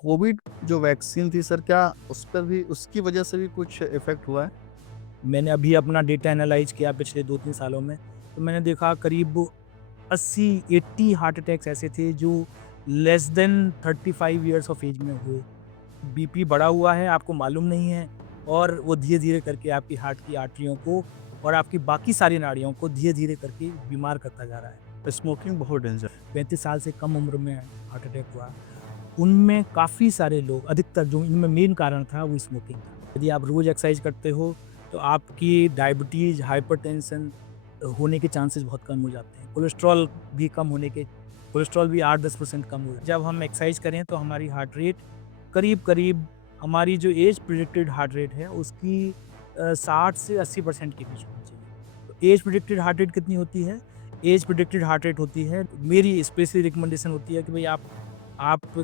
Covid जो vaccine थी sir, क्या उस पर भी उसकी वजह से भी कुछ इफ़ेक्ट हुआ है? मैंने अभी अपना डेटा एनालाइज़ किया पिछले 2-3 सालों में, तो मैंने देखा करीब 80-80 हार्ट अटैक्स ऐसे थे जो less than 35 years of age में हुए। बीपी बढ़ा हुआ है, आपको मालूम नहीं है और वो धीरे-धीरे करके आपकी हार्ट की आर्टरियों को और आपकी बाकी सारी नाड़ियों को धीरे-धीरे करके बीमार करता जा रहा है। स्मोकिंग बहुत डेंजर। 35 साल से कम उम्र में हार्ट अटैक हुआ। उनमें काफ़ी सारे लोग अधिकतर जो इनमें मेन कारण था वो स्मोकिंग था। यदि आप रोज़ एक्सरसाइज करते हो तो आपकी डायबिटीज़, हाइपरटेंशन होने के चांसेस बहुत कम हो जाते हैं। कोलेस्ट्रॉल भी 8-10% कम हो जाता है। जब हम एक्सरसाइज करें तो हमारी हार्ट रेट करीब-करीब हमारी जो एज प्रेडिक्टेड हार्ट रेट है उसकी 60 से 80% के बीच होनी चाहिए। तो एज प्रेडिक्टेड हार्ट रेट कितनी होती है? एज प्रेडिक्टेड हार्ट रेट होती है, मेरी स्पेशली रिकमेंडेशन होती है कि भई आप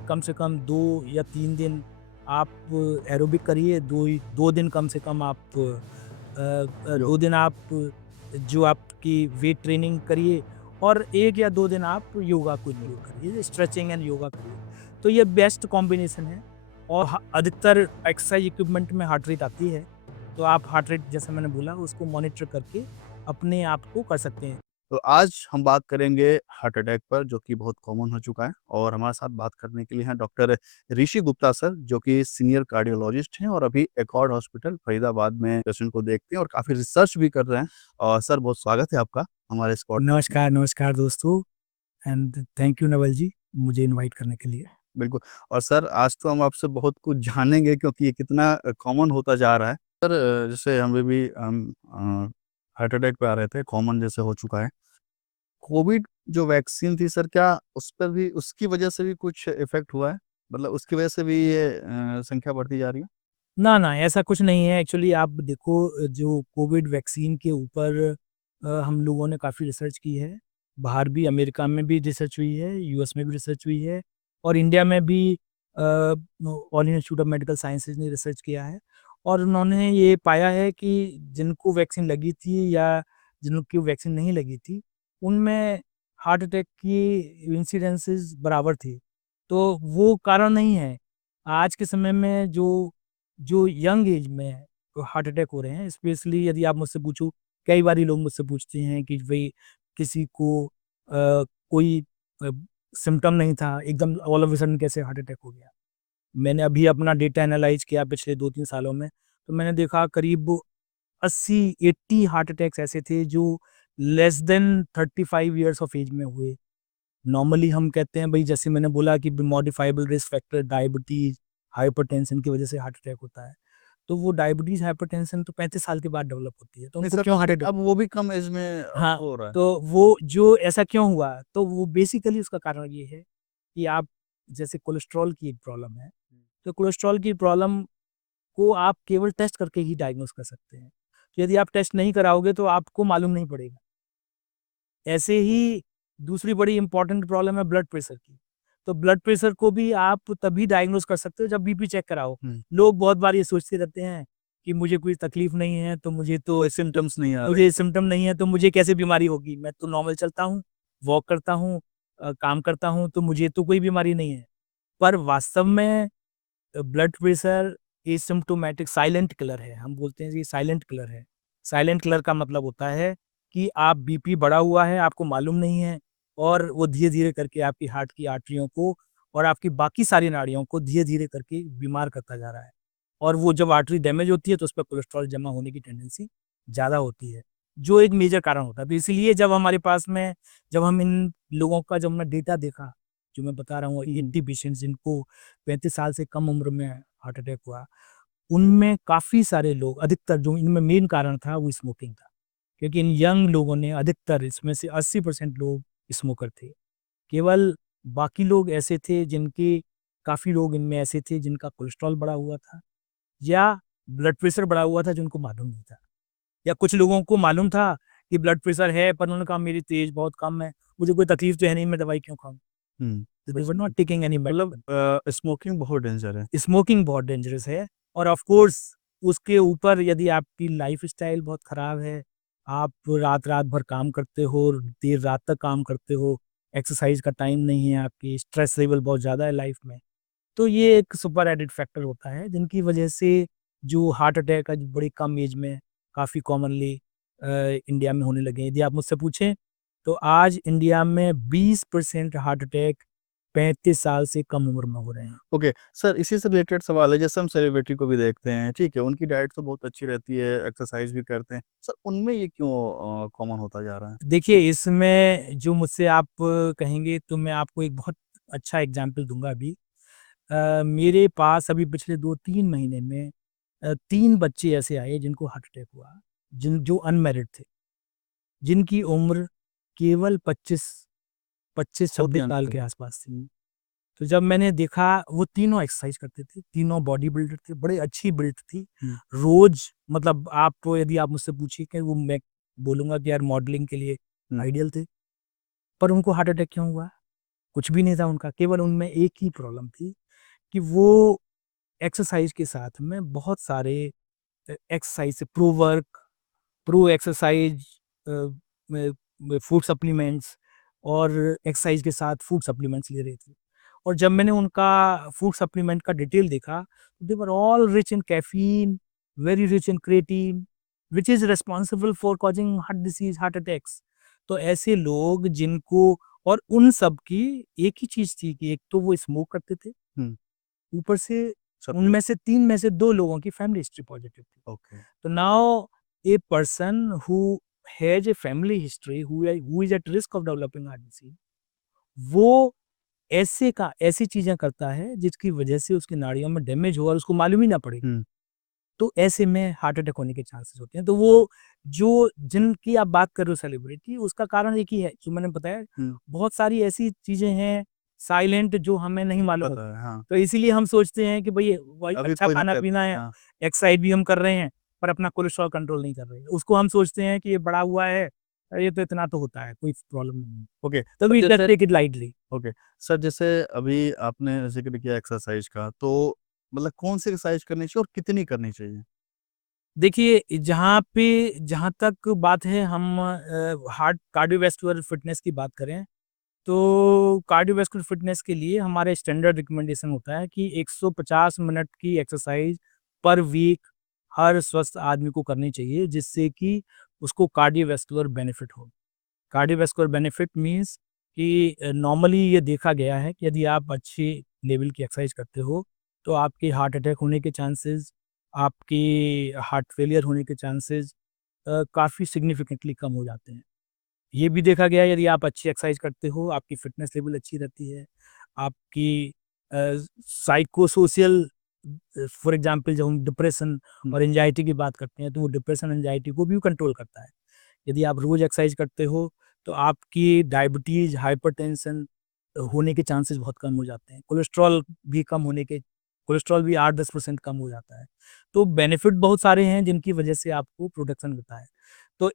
कम से कम 2 या 3 दिन आप एरोबिक करिए, 2 दिन कम से कम आप 2 योग। दिन आप जो आपकी वेट ट्रेनिंग करिए और 1 या 2 दिन आप योगा को इंक्लूड करिए, स्ट्रेचिंग एंड योगा करिए। तो ये बेस्ट कॉम्बिनेशन है और अधिकतर एक्सरसाइज इक्विपमेंट में हार्ट रेट आती है, तो आप हार्ट रेट जैसे मैंने बोला उसको मॉनिटर करके अपने आप को कर सकते हैं। तो आज हम बात करेंगे हार्ट अटैक पर, जो कि बहुत कॉमन हो चुका है, और हमारे साथ बात करने के लिए हैं डॉक्टर ऋषि गुप्ता सर, जो कि सीनियर कार्डियोलॉजिस्ट हैं और अभी एकॉर्ड हॉस्पिटल फरीदाबाद में पेशेंट को देखते हैं और काफ़ी रिसर्च भी कर रहे हैं। और सर, बहुत स्वागत है आपका हमारे इस पॉडकास्ट में। नमस्कार, नमस्कार दोस्तों एंड थैंक यू नवल जी, मुझे इनवाइट करने के लिए। बिल्कुल। और सर, आज तो हम आपसे बहुत कुछ जानेंगे, क्योंकि ये कितना कॉमन होता जा रहा है। सर, जैसे हमें भी हार्ट अटैक पे आ रहे थे, कॉमन जैसे हो चुका है। कोविड जो वैक्सीन थी सर, क्या उस पर भी उसकी वजह से भी कुछ इफ़ेक्ट हुआ है? मतलब उसकी वजह से भी ये संख्या बढ़ती जा रही है? ना, ना, ऐसा कुछ नहीं है। एक्चुअली आप देखो जो कोविड वैक्सीन के ऊपर हम लोगों ने काफ़ी रिसर्च की है। बाहर भी अमेरिका में भी रिसर्च हुई है, यूएस में भी रिसर्च हुई है और इंडिया में भी all institute of medical sciences ने रिसर्च किया है और उन्होंने ये पाया है कि जिनको वैक्सीन लगी थी या जिनको वैक्सीन नहीं लगी थी, उनमें हार्ट अटैक की इंसिडेंसेस बराबर थी। तो वो कारण नहीं है। आज के समय में जो यंग एज में हार्ट अटैक हो रहे हैं, स्पेशली यदि आप मुझसे पूछो, कई बारी लोग मुझसे पूछते हैं कि भई किसी को कोई अ, सिम्पटम नहीं था, एकदम ऑल ऑफ अ सडन कैसे हार्ट अटैक हो गया। मैंने अभी अपना डेटा एनालाइज़ किया पिछले 2-3 सालों में, तो मैंने देखा करीब 80-80 हार्ट अटैक्स ऐसे थे जो less than 35 years of age में हुए। नॉर्मली हम कहते हैं भई जैसे मैंने बोला कि modifiable risk factor diabetes, hypertension की वजह से हार्ट अटैक होता है। तो वो डायबिटीज़, हाइपरटेंशन तो 35 साल के बाद डेवलप होती है, तो नहीं उनको सर, क्यों हार्ट अटैक अब वो भी कम एज में हाँ, हो रहा है। तो वो जो ऐसा क्यों हुआ? तो वो बेसिकली उसका कारण ये है कि आप जैसे कोलेस्ट्रॉल की एक प्रॉब्लम है, तो कोलेस्ट्रॉल की प्रॉब्लम को आप केवल टेस्ट करके ही डायग्नोज़ कर सकते हैं। तो यदि आप टेस्ट नहीं कराओगे तो आपको मालूम नहीं पड़ेगा। ऐसे ही दूसरी बड़ी इम्पोर्टेंट प्रॉब्लम है ब्लड प्रेशर की। तो ब्लड प्रेशर को भी आप तभी डायग्नोज़ कर सकते हो जब बीपी चेक कराओ। हुँ। लोग बहुत बार ये सोचते रहते हैं कि मुझे कोई तकलीफ नहीं है तो कोई सिम्पटम्स नहीं आ रहे। मुझे सिम्पटम नहीं है तो मुझे कैसे बीमारी होगी? मैं तो नॉर्मल चलता हूँ, वॉक करता हूँ, काम करता हूँ तो मुझे तो कोई बीमारी नहीं है। पर वास्तव में blood pressure asymptomatic silent killer है। हम बोलते हैं ये साइलेंट किलर है। साइलेंट किलर का मतलब होता है कि आप बीपी बढ़ा हुआ है, आपको मालूम नहीं है और वो धीरे-धीरे करके आपकी हार्ट की आर्टरियों को और आपकी बाकी सारी नाड़ियों को धीरे-धीरे करके बीमार करता जा रहा है। और वो जब आर्टरी डैमेज होती है तो उसपे कोलेस्ट्रॉल जमा होने की टेंडेंसी ज़्यादा होती है, जो एक मेजर कारण होता है। तो इसीलिए जब हम इन लोगों का जब हमने डेटा देखा, जो मैं बता रहा हूँ हुँ, हुँ। 80 पेशेंट्स जिनको 35 साल से कम उम्र में हार्ट अटैक हुआ, उनमें काफ़ी सारे लोग अधिकतर जो इनमें मेन कारण था वो स्मोकिंग था। क्योंकि इन यंग लोगों ने अधिकतर इसमें से 80% लोग स्मोकर थे। केवल बाकी लोग ऐसे थे जिनके काफ़ी लोग इनमें ऐसे थे जिनका कोलेस्ट्रॉल बढ़ा हुआ था या ब्लड प्रेशर बढ़ा हुआ था जिनको मालूम नहीं था। या कुछ लोगों को मालूम था कि ब्लड प्रेशर है पर उन्होंने कहा मेरी तो एज बहुत कम है, मुझे कोई तकलीफ तो है नहीं, मैं दवाई क्यों खाऊँ? हुँ। दे वर नॉट टेकिंग एनी मतलब मेडिसिन। स्मोकिंग बहुत डेंजर है। स्मोकिंग बहुत डेंजरस है और ऑफ कोर्स उसके ऊपर यदि आपकी लाइफ़स्टाइल बहुत ख़राब है, आप रात-रात भर काम करते हो, देर रात तक काम करते हो, एक्सरसाइज़ का टाइम नहीं है आपकी, स्ट्रेस लेवल बहुत ज़्यादा है लाइफ़ में, तो ये एक सुपर एडेड फैक्टर होता है जिनकी वजह से जो हार्ट अटैक आज बड़ी कम एज में काफ़ी कॉमनली इंडिया में होने लगे हैं। यदि आप मुझसे पूछें तो आज इंडिया में 20% हार्ट अटैक 35 साल से कम उम्र में हो रहे हैं। ओके, सर इसी से रिलेटेड सवाल है, जैसे हम सेलिब्रिटी को भी देखते हैं, ठीक है? उनकी डाइट तो बहुत अच्छी रहती है, एक्सरसाइज़ भी करते हैं। सर उनमें ये क्यों कॉमन होता जा रहा है? देखिए, इसमें जो मुझसे आप कहेंगे तो मैं आपको एक बहुत अच्छा एग्ज़ाम्पल दूँगा अभी। मेरे पास अभी पिछले 2-3 महीने में 3 बच्चे ऐसे आए जिनको हार्ट अटैक हुआ, जो अनमैरिड थे, जिनकी उम्र केवल 25-26 बहुत साल यंग के थे। आस-पास थी। तो जब मैंने देखा वो तीनों एक्सरसाइज करते थे, तीनों बॉडी बिल्डर थे, बड़े अच्छी बिल्ड थी। हुँ, रोज़ मतलब आप यदि आप मुझसे पूछिए कि वो मैं बोलूँगा कि यार मॉडलिंग के लिए हुँ, आइडियल थे, पर उनको हार्ट अटैक क्यों हुआ? कुछ भी नहीं था उनका, केवल उनमें एक ही प्रॉब्लम थी कि वो एक्सरसाइज के साथ में बहुत सारे एक्सरसाइज से प्रो वर्क, प्रो एक्सरसाइज अ, फूड सप्लीमेंट्स और एक्सरसाइज के साथ फूड सप्लीमेंट्स ले रही थी। और जब मैंने उनका फूड सप्लीमेंट का डिटेल देखा, they were all rich in caffeine, very rich in creatine, which is responsible for causing heart disease, heart attacks. तो ऐसे लोग जिनको और उन सब की एक ही चीज़ थी कि एक तो वो स्मोक करते थे, हुँ, ऊपर से सबसे उनमें से 3 में से 2 लोगों की फैमिली हिस्ट्री पॉज़िटिव थी। Okay, So now a person who has a family history who is at risk of developing heart disease, वो ऐसी चीज़ें करता है जिसकी वजह से उसकी नाड़ियों में डैमेज हो और उसको मालूम ही ना पड़े। हुँ, तो ऐसे में हार्ट अटैक होने के चांसेस होते हैं। तो वो जो जिनकी आप बात कर रहे हो सेलिब्रिटी, उसका कारण एक ही है जो मैंने बताया। हुँ, बहुत सारी ऐसी चीज़ें हैं साइलेंट जो हमें नहीं मालूम पता होती। है, हाँ। तो इसीलिए हम सोचते हैं कि भई वही अभी अच्छा कोई ना कर खाना-पीना है, हाँ, एक्सरसाइज भी हम कर रहे हैं, पर अपना कोलेस्ट्रॉल कंट्रोल नहीं कर रहे हैं। उसको हम सोचते हैं कि ये बड़ा हुआ है, ये तो इतना तो होता है, कोई प्रॉब्लम नहीं है। ओके, तो सर वी जस्ट जैसे take it lightly. Okay, sir जैसे अभी आपने ज़िक्र किया एक्सरसाइज़ का, तो मतलब कौन-सी एक्सरसाइज़ करनी चाहिए और कितनी करनी चाहिए? देखिए, जहाँ तक बात है हम हार्ट कार्डियोवैस्कुलर फिटनेस की बात करें, तो कार्डियोवैस्कुलर फिटनेस के लिए हमारे स्टैंडर्ड रिकमेंडेशन होता है कि 150 मिनट की एक्सरसाइज पर वीक हर स्वस्थ आदमी को करनी चाहिए, जिससे कि उसको कार्डियोवैस्कुलर बेनिफिट हो। कार्डियोवैस्कुलर बेनिफिट मीन्स कि नॉर्मली ये देखा गया है कि यदि आप अच्छी लेवल की एक्सरसाइज करते हो, तो आपके हार्ट अटैक होने के चांसेस, आपकी हार्ट फेलियर होने के चांसेस काफ़ी सिग्निफिकेंटली कम हो जाते हैं। ये भी देखा गया है यदि आप अच्छी एक्सरसाइज करते हो, आपकी फ़िटनेस लेवल अच्छी रहती है, आपकी अ, साइकोसोशियल फॉर एग्ज़ाम्पल जब हम डिप्रेशन हुँ, और एंग्ज़ायटी की बात करते हैं, तो वो डिप्रेशन, एंग्ज़ायटी को भी कंट्रोल करता है। यदि आप रोज़ एक्सरसाइज करते हो, तो आपकी डायबिटीज़, हाइपरटेंशन होने के चांसेस बहुत कम हो जाते हैं। कोलेस्ट्रॉल भी 8-10% कम हो जाता है। तो बेनिफिट बहुत सारे हैं जिनकी वजह से आपको प्रोटेक्शन मिलता है। तो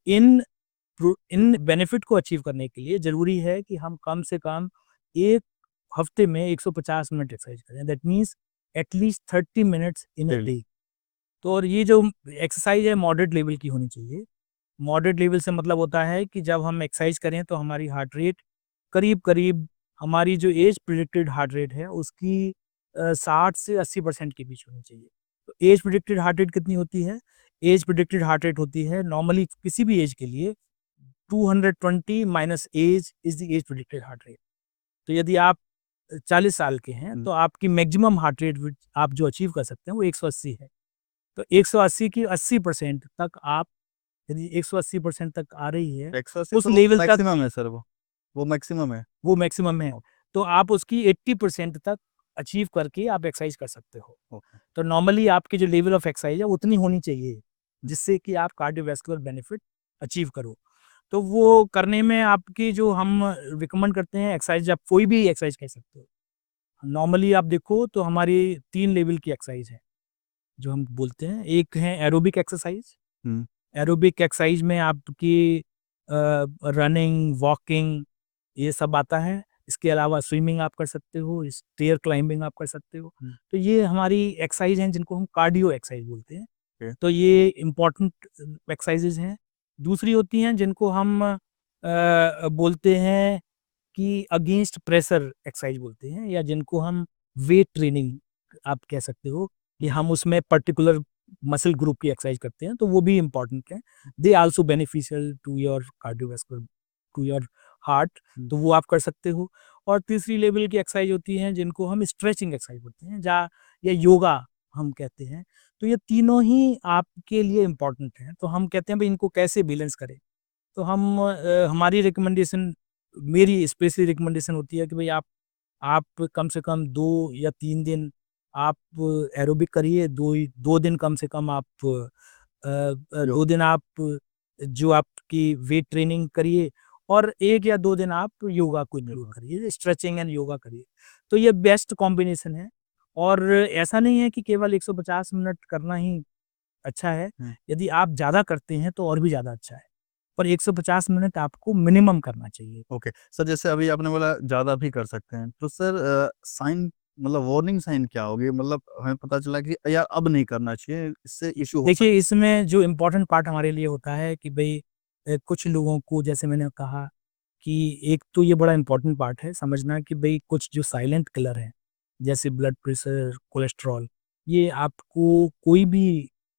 इन बेनिफिट को अचीव करने के लिए ज़रूरी है कि हम कम से कम 1 हफ्ते में 150 मिनट एक्सरसाइज करें। That means at least 30 minutes in a daily. Day. तो और ये जो एक्सरसाइज है मॉडरेट लेवल की होनी चाहिए। मॉडरेट लेवल से मतलब होता है कि जब हम एक्सरसाइज करें तो हमारी हार्ट रेट करीब-करीब हमारी जो एज प्रेडिक्टेड हार्ट रेट है उसकी 60 से 80% के बीच होनी चाहिए। तो एज प्रेडिक्टेड हार्ट रेट कितनी होती है? एज प्रेडिक्टेड हार्ट रेट होती है नॉर्मली किसी भी एज के लिए 220 minus age is the age predicted heart rate. तो यदि आप 40 साल के हैं हुँ, तो आपकी मैक्सिमम हार्ट रेट विच आप जो अचीव कर सकते हैं वो 180 है। तो 180 की 80% तक आप यदि 180% तक आ रही है, एक्सरसाइज़ उस तो वो लेवल तक मैक्सिमम है सर वो मैक्सिमम है। वो मैक्सिमम है। ओ तो आप उसकी 80% तक अचीव करके आप एक्सरसाइज कर सकते हो। ओके। तो नॉर्मली आपकी जो लेवल ऑफ एक्सरसाइज है उतनी होनी चाहिए, हुँ, जिससे कि आप कार्डियोवैस्कुलर बेनिफिट अचीव करो। तो वो करने में आपकी जो हम रिकमेंड करते हैं एक्सरसाइज आप कोई भी एक्सरसाइज कह सकते हो। नॉर्मली आप देखो तो हमारी 3 लेवल की एक्सरसाइज है, जो हम बोलते हैं। एक है एरोबिक एक्सरसाइज। हुँ, एरोबिक एक्सरसाइज में आपकी रनिंग, वॉकिंग ये सब आता है। इसके अलावा स्विमिंग आप कर सकते हो, स्टेयर क्लाइंबिंग आप कर सकते हो। हुँ, तो ये हमारी एक्सरसाइज हैं जिनको हम कार्डियो एक्सरसाइज बोलते हैं। ओके, तो ये इम्पोर्टेंट एक्सरसाइज़ेज़ हैं। दूसरी होती हैं जिनको हम बोलते हैं कि अगेंस्ट प्रेशर एक्सरसाइज बोलते हैं या जिनको हम वेट ट्रेनिंग आप कह सकते हो कि हम उसमें पर्टिकुलर मसल ग्रुप की एक्सरसाइज करते हैं, तो वो भी इम्पोर्टेंट है। They also beneficial to your cardiovascular, to your heart, हुँ, तो वो आप कर सकते हो। और तीसरी लेवल की एक्सरसाइज होती हैं जिनको हम स्ट्रेचिंग एक्सरसाइज बोलते हैं, जा या योगा हम कहते हैं। तो ये तीनों ही आपके लिए इम्पोर्टेंट हैं, तो हम कहते हैं भाई इनको कैसे बैलेंस करें। तो हम हमारी रिकमेंडेशन, मेरी स्पेशली रिकमेंडेशन होती है कि भाई आप कम से कम 2 या 3 दिन आप एरोबिक करिए, 2 दिन कम से कम आप 2 योग दिन आप जो आपकी वेट ट्रेनिंग करिए, और 1 या 2 दिन आप योगा को इंक्लूड योगा। करिए, स्ट्रेचिंग एंड योगा करिए। तो ये बेस्ट कॉम्बिनेशन है, और ऐसा नहीं है कि केवल 150 मिनट करना ही अच्छा है, हुँ, यदि आप ज़्यादा करते हैं तो और भी ज़्यादा अच्छा है। पर 150 मिनट आपको मिनिमम करना चाहिए। ओके। सर जैसे अभी आपने बोला ज़्यादा भी कर सकते हैं, तो सर साइन मतलब वार्निंग साइन क्या होगी? मतलब हमें पता चला कि यार अब नहीं करना चाहिए, इससे इश्यू हो देखिए, सकता इसमें जो इम्पोर्टेंट पार्ट हमारे लिए होता है कि भई कुछ लोगों को, जैसे मैंने कहा कि एक तो ये बड़ा इम्पोर्टेंट पार्ट है समझना कि भई कुछ जो साइलेंट किलर हैं, जैसे ब्लड प्रेशर, कोलेस्ट्रॉल, ये आपको कोई भी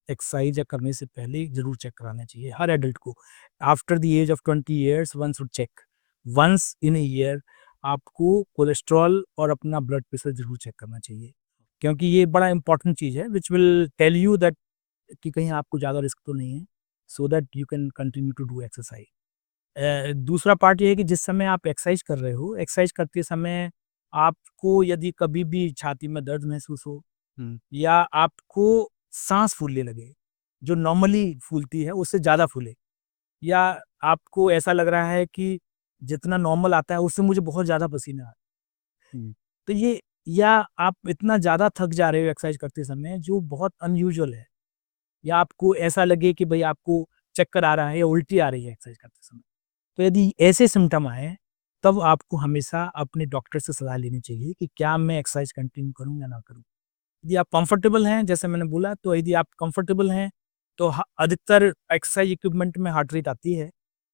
एक्सरसाइज़ या करने से पहले ज़रूर चेक कराना चाहिए, हर एडल्ट को। After the age of 20 years one should check. Once in a year आपको कोलेस्ट्रॉल और अपना ब्लड प्रेशर ज़रूर चेक करना चाहिए। क्योंकि ये बड़ा इम्पोर्टेंट चीज़ है which will tell you that कि कहीं आपको ज़्यादा रिस्क तो नहीं है, so that you can continue to do exercise. दूसरा पार्ट ये है कि जिस समय आप एक्सरसाइज कर रहे हो, एक्सरसाइज करते समय आपको यदि कभी भी छाती में दर्द महसूस हो, हुँ, या आपको सांस फूलने लगे, जो नॉर्मली फूलती है उससे ज़्यादा फूले, या आपको ऐसा लग रहा है कि जितना नॉर्मल आता है उससे मुझे बहुत ज़्यादा पसीना आ रहा है, हुँ, तो ये, या आप इतना ज़्यादा थक जा रहे हो एक्सरसाइज करते समय जो बहुत अनयूजुअल है, या आपको ऐसा लगे कि भई आपको चक्कर आ रहा है या उल्टी आ रही है एक्सरसाइज करते समय। तो यदि ऐसे सिम्पटम आएँ, तब आपको हमेशा अपने डॉक्टर से सलाह लेनी चाहिए कि क्या मैं एक्सरसाइज कंटिन्यू करूँ या ना करूँ। यदि आप कंफर्टेबल हैं, जैसे मैंने बोला, तो यदि आप कंफर्टेबल हैं, तो अधिकतर एक्सरसाइज इक्विपमेंट में हार्ट रेट आती है।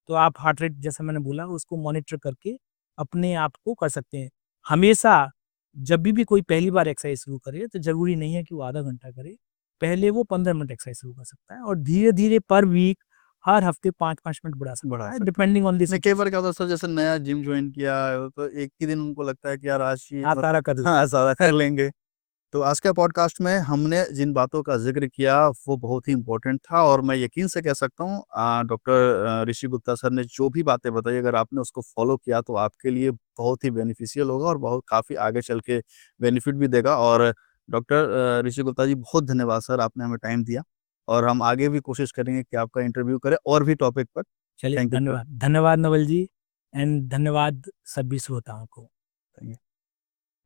तो आप हार्ट रेट, जैसे मैंने बोला, उसको मॉनिटर करके अपने आप को कर सकते हैं। हमेशा जभी भी कोई पहली बार एक्सरसाइज शुरू करे, तो ज़रूरी नहीं है कि वो आधा घंटा करे। पहले वो 15 मिनट एक्सरसाइज शुरू कर सकता है, और धीरे-धीरे पर वीक हर हफ्ते 5-5 मिनट बढ़ा बढ़ा सकता है, सकते हैं। डिपेंडिंग ऑन द नहीं, कई सिचुएशन। बार क्या होता है सर जैसे नया जिम जॉइन किया है, तो एक ही दिन उनको लगता है कि यार आज ये हाँ, तारा कर हाँ, सारा कर लेंगे। तो आज के पॉडकास्ट में हमने जिन बातों का ज़िक्र किया वो बहुत ही इम्पोर्टेंट था और मैं यकीन से कह सकता हूँ डॉक्टर ऋषि गुप्ता सर ने जो भी बातें बताई अगर आपने उसको फ़ॉलो किया तो आपके लिए बहुत ही बेनिफिशियल होगा और बहुत काफ़ी आगे चल के बेनिफिट भी देगा और डॉक्टर ऋषि गुप्ता जी बहुत धन्यवाद सर आपने हमें टाइम दिया और हम आगे भी कोशिश करेंगे कि आपका इंटरव्यू करें और भी टॉपिक पर। चलिए, थैंक यू सर। धन्यवाद। धन्यवाद नवल जी, एंड धन्यवाद सभी श्रोताओं को।